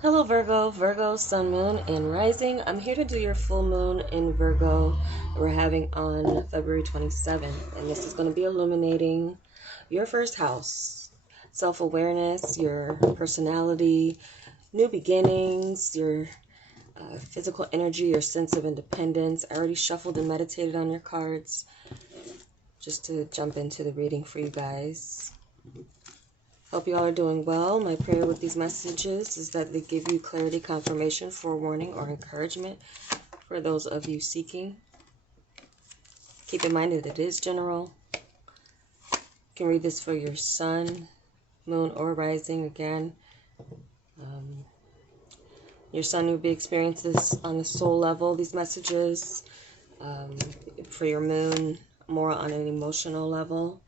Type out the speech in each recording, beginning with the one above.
Hello Virgo, Sun, Moon, and Rising. I'm here to do your full moon in Virgo that we're having on February 27th. And this is going to be illuminating your first house, self-awareness, your personality, new beginnings, your physical energy, your sense of independence. I already shuffled and meditated on your cards just to jump into the reading for you guys. Hope you all are doing well. My prayer with these messages is that they give you clarity, confirmation, forewarning, or encouragement for those of you seeking. Keep in mind that it is general. You can read this for your sun, moon, or rising. Again, your sun will be experiencing this on the soul level, these messages. For your moon, more on an emotional level.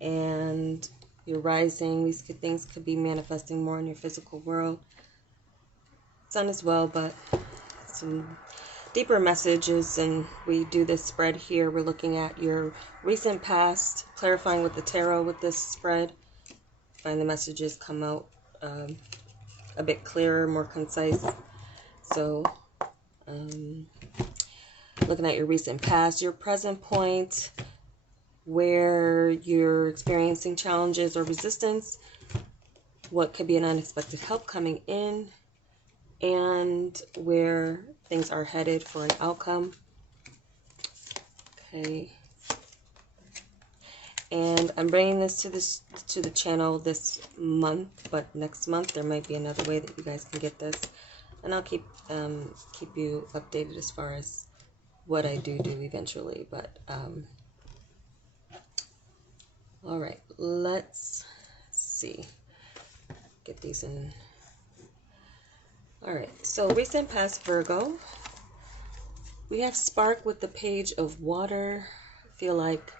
And your rising, these things could be manifesting more in your physical world. Sun as well, but some deeper messages. And we do this spread here. We're looking at your recent past, clarifying with the tarot with this spread. Find the messages come out a bit clearer, more concise. So looking at your recent past, your present point, where you're experiencing challenges or resistance, what could be an unexpected help coming in, and where things are headed for an outcome. Okay. And I'm bringing this to the channel this month, but next month there might be another way that you guys can get this, and I'll keep you updated as far as what I do eventually. But all right, let's see. Get these in. All right, so recent past Virgo. We have spark with the Page of Water. I feel like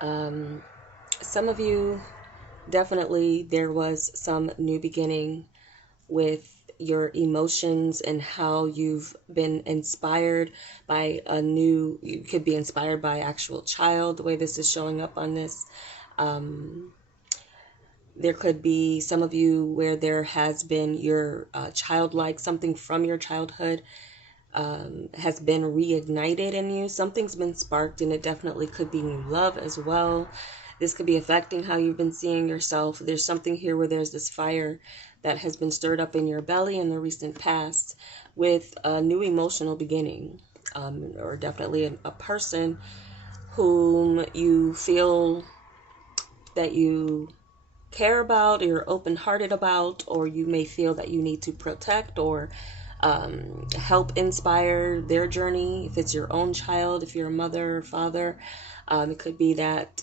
some of you, definitely there was some new beginning with your emotions and how you've been inspired by you could be inspired by actual child, the way this is showing up on this. There could be some of you where there has been your childlike, something from your childhood has been reignited in you. Something's been sparked, and it definitely could be new love as well. This could be affecting how you've been seeing yourself. There's something here where there's this fire that has been stirred up in your belly in the recent past with a new emotional beginning, or definitely a person whom you feel that you care about, or you're open-hearted about, or you may feel that you need to protect or help inspire their journey. If it's your own child, if you're a mother or father, it could be that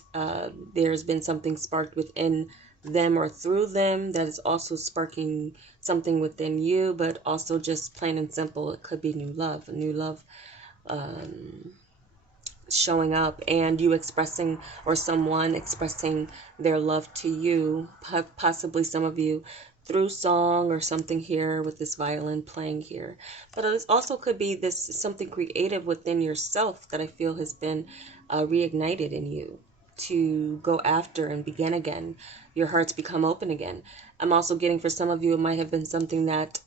there's been something sparked within them or through them that is also sparking something within you, but also just plain and simple, it could be new love, a new love showing up, and you expressing, or someone expressing their love to you, possibly some of you through song or something here with this violin playing here. But it also could be this something creative within yourself that I feel has been reignited in you to go after and begin again. Your hearts become open again. I'm also getting, for some of you, it might have been something that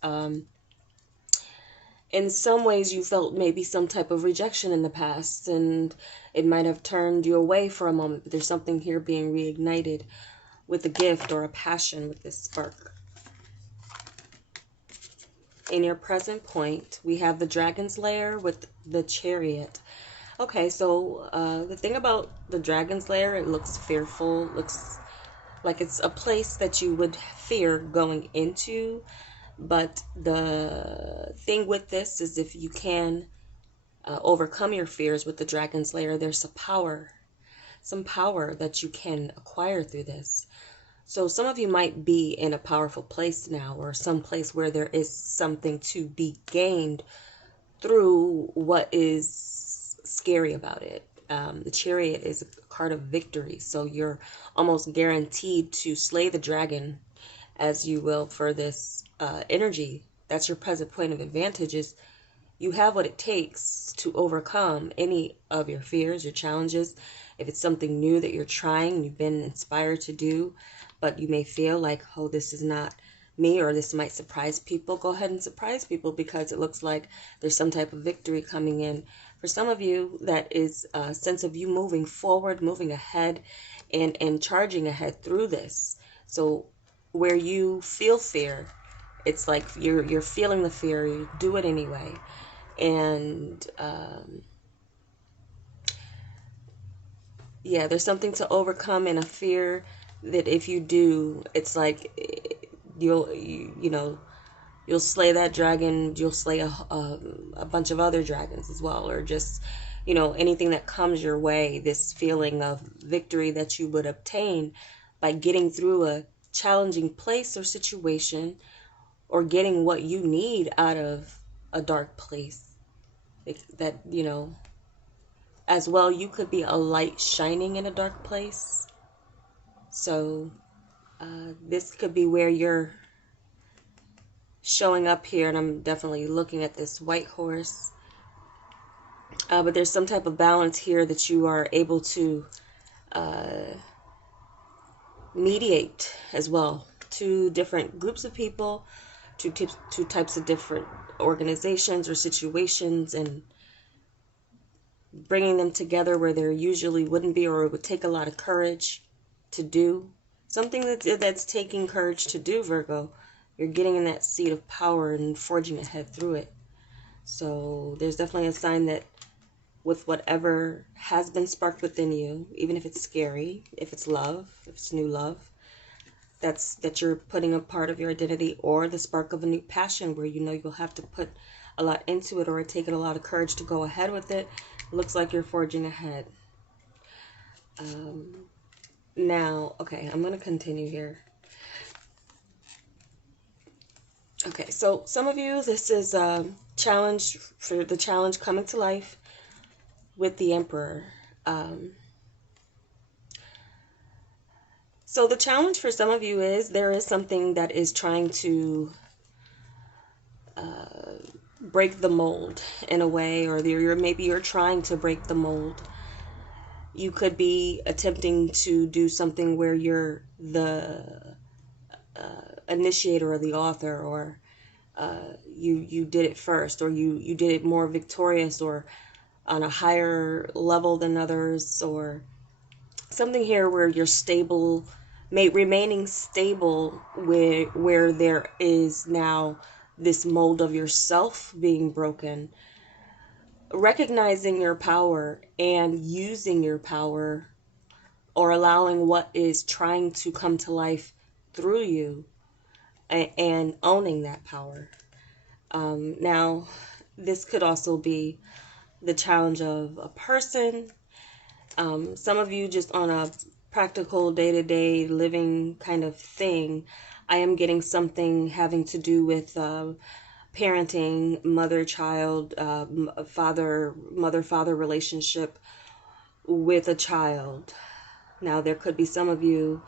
in some ways you felt maybe some type of rejection in the past, and it might have turned you away for a moment, but there's something here being reignited with a gift or a passion with this spark. In your present point, we have the Dragon's Lair with the Chariot. Okay, so the thing about the Dragon's Lair, it looks fearful, looks like it's a place that you would fear going into. But the thing with this is, if you can overcome your fears with the Dragon's Lair, there's some power that you can acquire through this. So some of you might be in a powerful place now, or some place where there is something to be gained through what is scary about it. The Chariot is a card of victory, so you're almost guaranteed to slay the dragon, as you will, for this energy. That's your present point of advantage, is you have what it takes to overcome any of your fears, your challenges. If it's something new that you're trying, you've been inspired to do, but you may feel like, oh, this is not me, or this might surprise people, go ahead and surprise people, because it looks like there's some type of victory coming in. For some of you, that is a sense of you moving forward, moving ahead, and charging ahead through this. So where you feel fear, it's like you're feeling the fear, you do it anyway. And yeah, there's something to overcome, and a fear that if you do, it's like you know, you'll slay that dragon, you'll slay a bunch of other dragons as well, or just, you know, anything that comes your way, this feeling of victory that you would obtain by getting through a challenging place or situation, or getting what you need out of a dark place. That, you know, as well, you could be a light shining in a dark place. So this could be where you're showing up here, and I'm definitely looking at this white horse. But there's some type of balance here that you are able to mediate as well. Two different groups of people, two types of different organizations or situations, and bringing them together where there usually wouldn't be, or it would take a lot of courage to do. Something that's taking courage to do, Virgo. You're getting in that seat of power and forging ahead through it. So there's definitely a sign that with whatever has been sparked within you, even if it's scary, if it's love, if it's new love, that you're putting a part of your identity, or the spark of a new passion where you know you'll have to put a lot into it, or take a lot of courage to go ahead with it. It looks like you're forging ahead. Now, okay, I'm going to continue here. Okay, so some of you, this is a challenge, for the challenge coming to life with the Emperor. So the challenge for some of you is there is something that is trying to break the mold in a way, or maybe you're trying to break the mold. You could be attempting to do something where you're the initiator or the author, or you did it first, or you did it more victorious, or on a higher level than others, or something here where you're stable, remaining stable, where there is now this mold of yourself being broken. Recognizing your power and using your power, or allowing what is trying to come to life through you, and owning that power. Now, this could also be the challenge of a person. Some of you just on a practical day-to-day living kind of thing. I am getting something having to do with parenting, mother-child, mother-father relationship with a child. Now, there could be some of you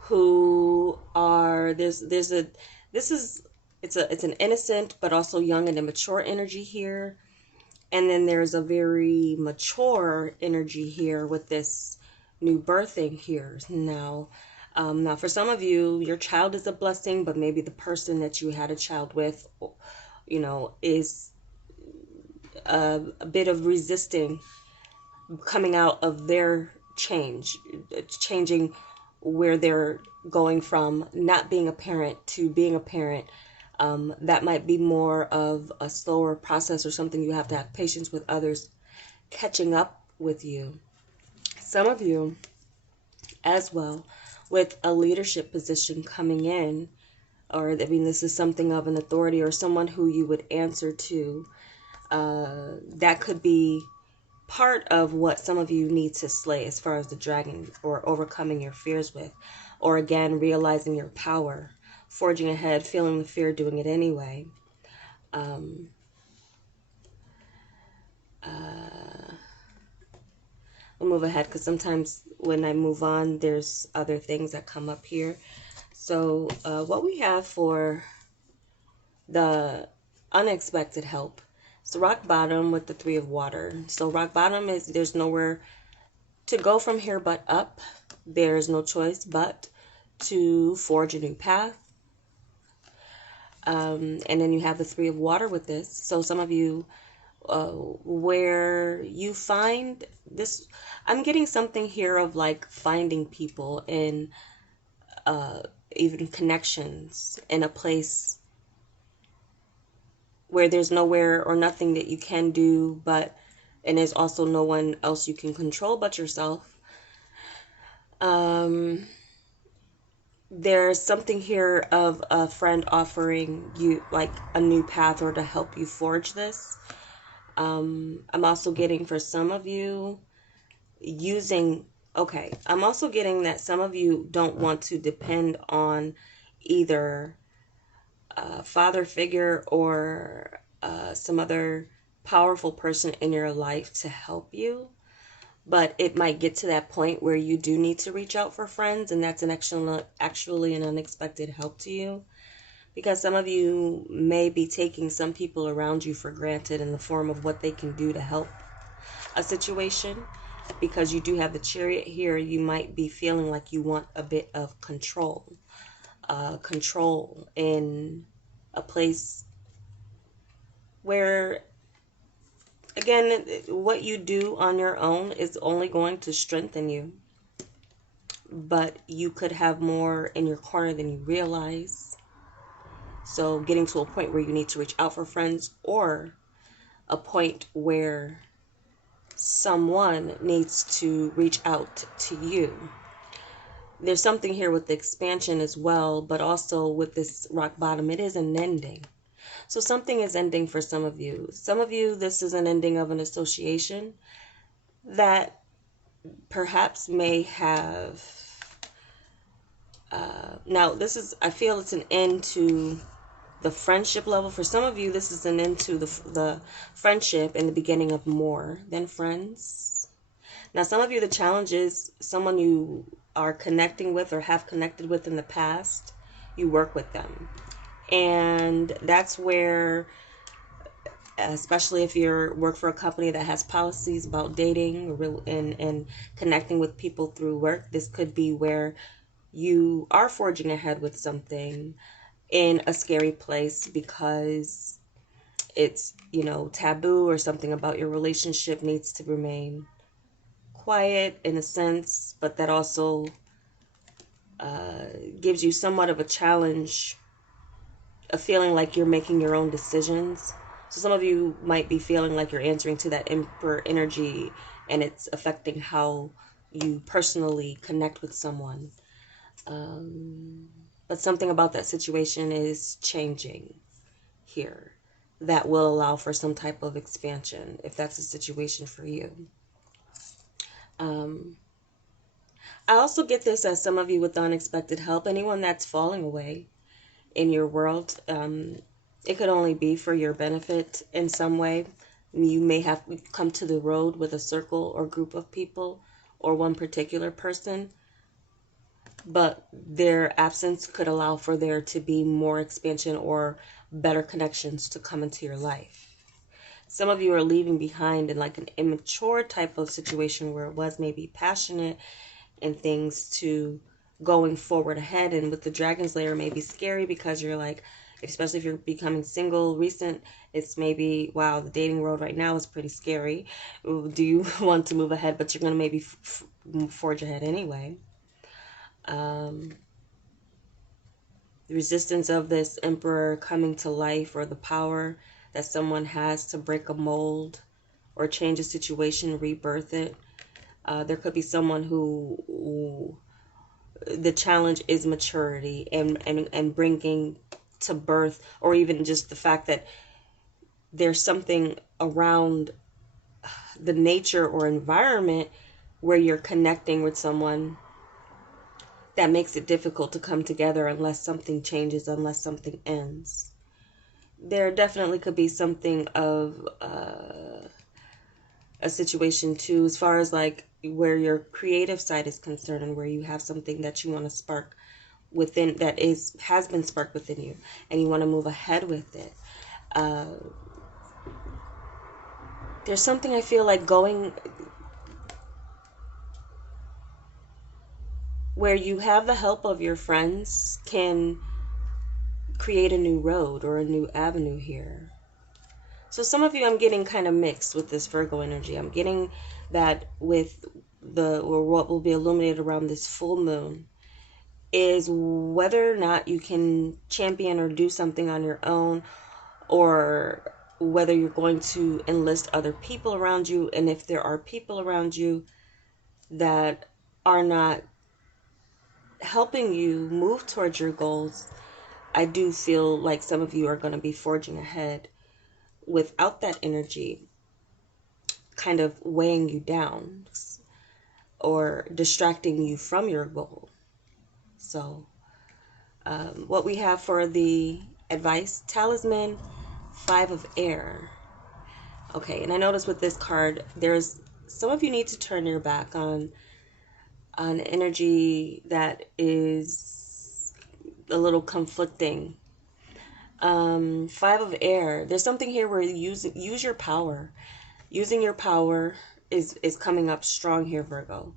who are, it's an innocent but also young and immature energy here. And then there's a very mature energy here with this new birthing here. Now for some of you, your child is a blessing, but maybe the person that you had a child with, you know, is a bit of resisting coming out of their changing where they're going from not being a parent to being a parent. That might be more of a slower process, or something you have to have patience with others catching up with you. Some of you as well, with a leadership position coming in, or I mean, this is something of an authority or someone who you would answer to. That could be part of what some of you need to slay as far as the dragon, or overcoming your fears with, or again, realizing your power, forging ahead, feeling the fear, doing it anyway. We'll move ahead, because sometimes when I move on, there's other things that come up here. So what we have for the unexpected help, so rock bottom with the 3 of water. So rock bottom is there's nowhere to go from here but up. There's no choice but to forge a new path, And then you have the Three of Water with this. So some of you, where you find this, I'm getting something here of like finding people and even connections in a place where there's nowhere or nothing that you can do, and there's also no one else you can control but yourself. There's something here of a friend offering you like a new path or to help you forge this. I'm also getting for some of you I'm also getting that some of you don't want to depend on either a father figure or some other powerful person in your life to help you. But it might get to that point where you do need to reach out for friends, and that's actually an unexpected help to you. Because some of you may be taking some people around you for granted in the form of what they can do to help a situation. Because you do have the Chariot here, you might be feeling like you want a bit of control. Control in a place where, again, what you do on your own is only going to strengthen you. But you could have more in your corner than you realize. So getting to a point where you need to reach out for friends, or a point where someone needs to reach out to you. There's something here with the expansion as well, but also with this rock bottom, it is an ending. So something is ending for some of you. Some of you, this is an ending of an association that perhaps may have, now this is, I feel it's an end to the friendship level. For some of you, this is an end to the friendship and the beginning of more than friends. Now, some of you, the challenge is someone you are connecting with or have connected with in the past. You work with them. And that's where, especially if you work for a company that has policies about dating and connecting with people through work, this could be where you are forging ahead with something in a scary place because it's, taboo, or something about your relationship needs to remain quiet in a sense, but that also gives you somewhat of a challenge of feeling like you're making your own decisions. So some of you might be feeling like you're answering to that Emperor energy, and it's affecting how you personally connect with someone. But something about that situation is changing here that will allow for some type of expansion if that's a situation for you. I also get this as some of you with unexpected help, anyone that's falling away in your world. It could only be for your benefit in some way. You may have come to the road with a circle or group of people or one particular person, but their absence could allow for there to be more expansion or better connections to come into your life. Some of you are leaving behind in like an immature type of situation where it was maybe passionate and things to going forward ahead. And with the Dragon's Lair, may be scary because you're like, especially if you're becoming single recent, it's maybe, wow, the dating world right now is pretty scary. Do you want to move ahead? But you're going to maybe forge ahead anyway. The resistance of this Emperor coming to life, or the power that someone has to break a mold or change a situation, rebirth it. There could be someone who the challenge is maturity and bringing to birth, or even just the fact that there's something around the nature or environment where you're connecting with someone that makes it difficult to come together unless something changes, unless something ends. There definitely could be something of a situation too, as far as like where your creative side is concerned, and where you have something that you want to spark within, that has been sparked within you, and you want to move ahead with it. There's something I feel like going where you have the help of your friends can create a new road or a new avenue here. So some of you, I'm getting kind of mixed with this Virgo energy. I'm getting that with or what will be illuminated around this full moon is whether or not you can champion or do something on your own, or whether you're going to enlist other people around you. And if there are people around you that are not helping you move towards your goals, I do feel like some of you are going to be forging ahead without that energy kind of weighing you down or distracting you from your goal. So what we have for the advice, talisman, 5 of air. Okay, and I notice with this card, there's some of you need to turn your back on energy that is a little conflicting. 5 of air. There's something here where you use your power. Using your power is coming up strong here, Virgo.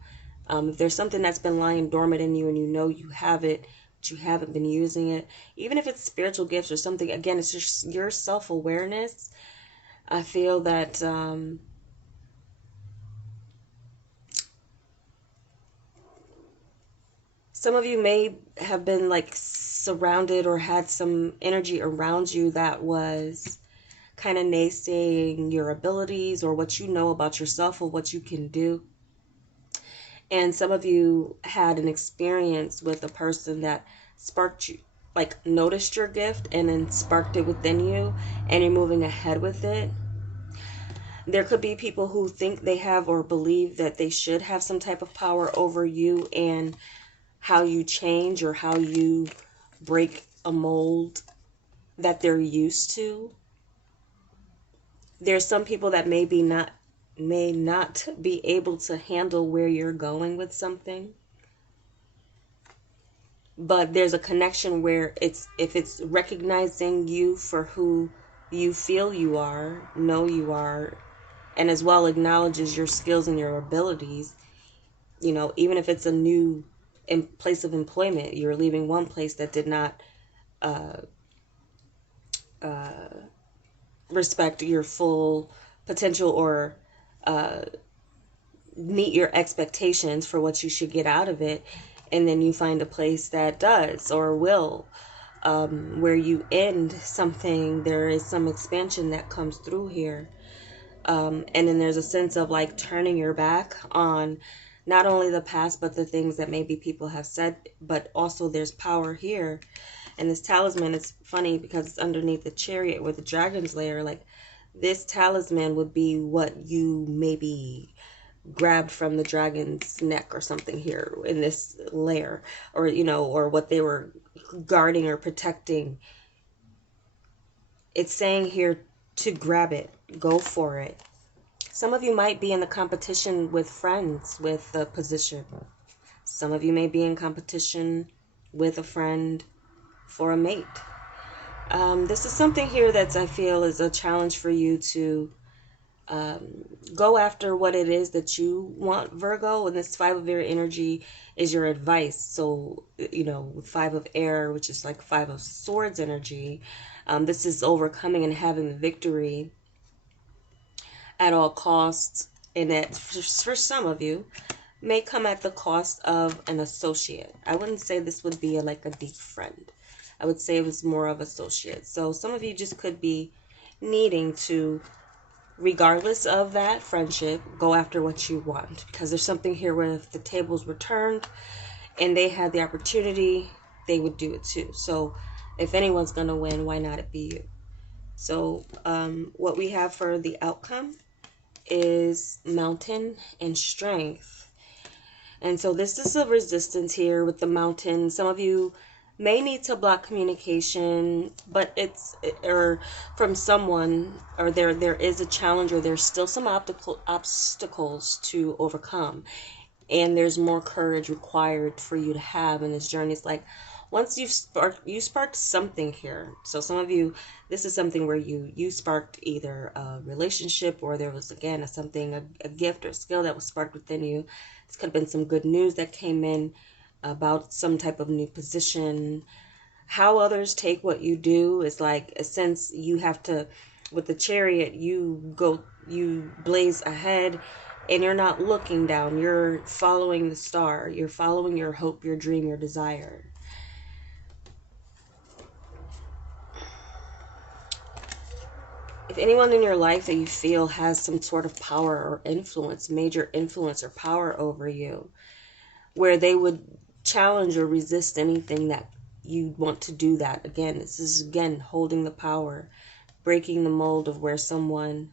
If there's something that's been lying dormant in you and you know you have it, but you haven't been using it, even if it's spiritual gifts or something, again, it's just your self-awareness. I feel that some of you may have been like surrounded or had some energy around you that was kind of naysaying your abilities or what you know about yourself or what you can do. And some of you had an experience with a person that sparked you, like noticed your gift and then sparked it within you, and you're moving ahead with it. There could be people who think they have or believe that they should have some type of power over you and how you change or how you break a mold that they're used to. There's some people that may not be able to handle where you're going with something. But there's a connection where if it's recognizing you for who you feel you are, know you are, and as well acknowledges your skills and your abilities, even if it's a new place of employment, you're leaving one place that did not respect your full potential or meet your expectations for what you should get out of it, and then you find a place that does or will, where you end something. There is some expansion that comes through here, and then there's a sense of like turning your back on not only the past but the things that maybe people have said, but also there's power here. And this talisman is funny because it's underneath the chariot with the dragon's lair. Like, this talisman would be what you maybe grabbed from the dragon's neck or something here in this lair, or or what they were guarding or protecting. It's saying here to grab it, go for it. Some of you might be in the competition with friends with the position. Some of you may be in competition with a friend for a mate. This is something here that I feel is a challenge for you to go after what it is that you want, Virgo. And this 5 of air energy is your advice. So, 5 of air, which is like 5 of swords energy, this is overcoming and having the victory at all costs. And that for some of you may come at the cost of an associate. I wouldn't say this would be like a deep friend. I would say it was more of associate. So some of you just could be needing to, regardless of that friendship, go after what you want. Because there's something here where if the tables were turned and they had the opportunity, they would do it too. So if anyone's going to win, why not it be you? So what we have for the outcome is mountain and strength. And so this is a resistance here with the mountain. Some of you may need to block communication, but or from someone, or there is a challenge, or there's still some obstacles to overcome, and there's more courage required for you to have in this journey. It's like once you sparked something here. So some of you, this is something where you sparked either a relationship, or there was again a gift or skill that was sparked within you. This could have been some good news that came in about some type of new position, how others take what you do is like, since you have to, with the Chariot, you blaze ahead, and you're not looking down. You're following the star. You're following your hope, your dream, your desire. If anyone in your life that you feel has some sort of power or influence, major influence or power over you, where they would challenge or resist anything that you want to do that. Again, this is, again, holding the power, breaking the mold of where someone,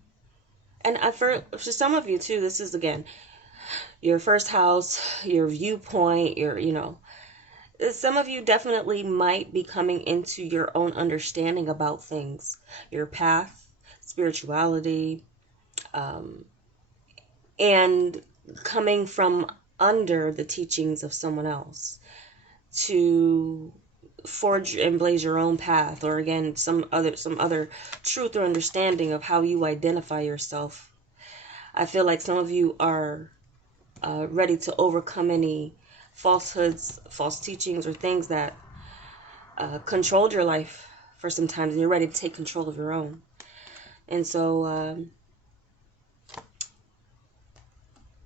and for some of you too, this is, again, your first house, your viewpoint, some of you definitely might be coming into your own understanding about things, your path, spirituality, and coming from under the teachings of someone else to forge and blaze your own path, or again, some other truth or understanding of how you identify yourself. I feel like some of you are ready to overcome any falsehoods, false teachings, or things that controlled your life for some time, and you're ready to take control of your own. And so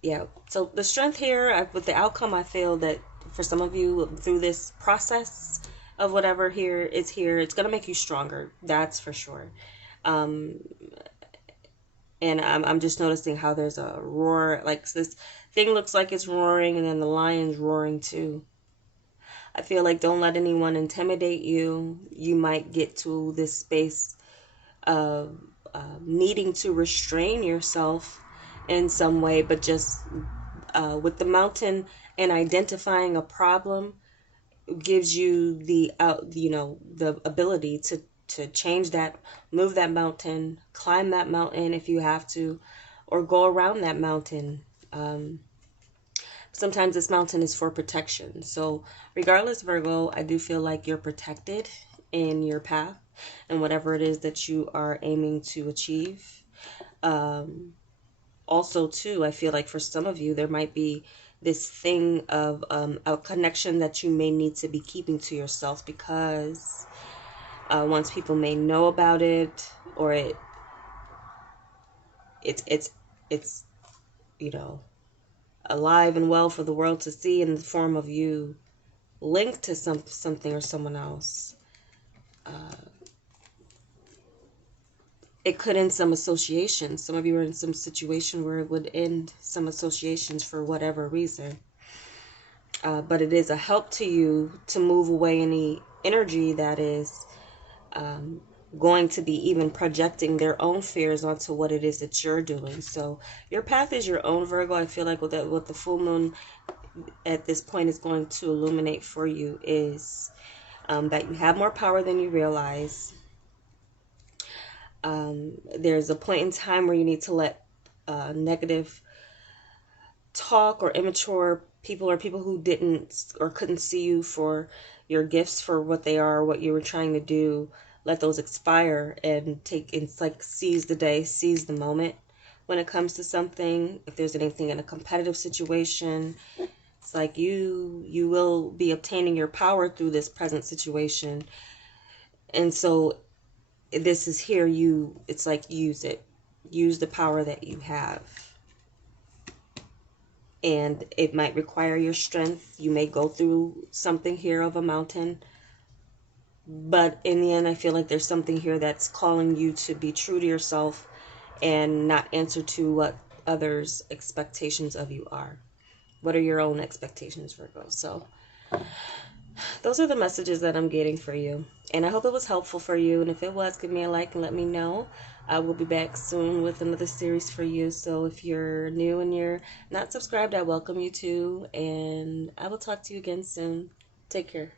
yeah, so the strength here, with the outcome, I feel that for some of you, through this process of whatever it's going to make you stronger. That's for sure. And I'm just noticing how there's a roar, like this thing looks like it's roaring, and then the lion's roaring too. I feel like don't let anyone intimidate you. You might get to this space of needing to restrain yourself in some way, but just with the mountain and identifying a problem gives you the the ability to change that, move that mountain, climb that mountain if you have to, or go around that mountain. Sometimes this mountain is for protection. So regardless, Virgo, I do feel like you're protected in your path and whatever it is that you are aiming to achieve. Also, too, I feel like for some of you, there might be this thing of a connection that you may need to be keeping to yourself, because once people may know about it, or it's alive and well for the world to see in the form of you linked to something or someone else. It could end some associations. Some of you are in some situation where it would end some associations for whatever reason. But it is a help to you to move away any energy that is going to be even projecting their own fears onto what it is that you're doing. So your path is your own, Virgo. I feel like what the full moon at this point is going to illuminate for you is that you have more power than you realize. There's a point in time where you need to let negative talk or immature people, or people who didn't or couldn't see you for your gifts, for what they are, what you were trying to do, let those expire and it's like seize the day, seize the moment when it comes to something. If there's anything in a competitive situation, it's like you will be obtaining your power through this present situation. And so this is here, it's like use the power that you have. And it might require your strength. You may go through something here of a mountain, but in the end, I feel like there's something here that's calling you to be true to yourself and not answer to what others' expectations of you are. What are your own expectations, Virgo? So those are the messages that I'm getting for you. And I hope it was helpful for you. And if it was, give me a like and let me know. I will be back soon with another series for you. So if you're new and you're not subscribed, I welcome you to. And I will talk to you again soon. Take care.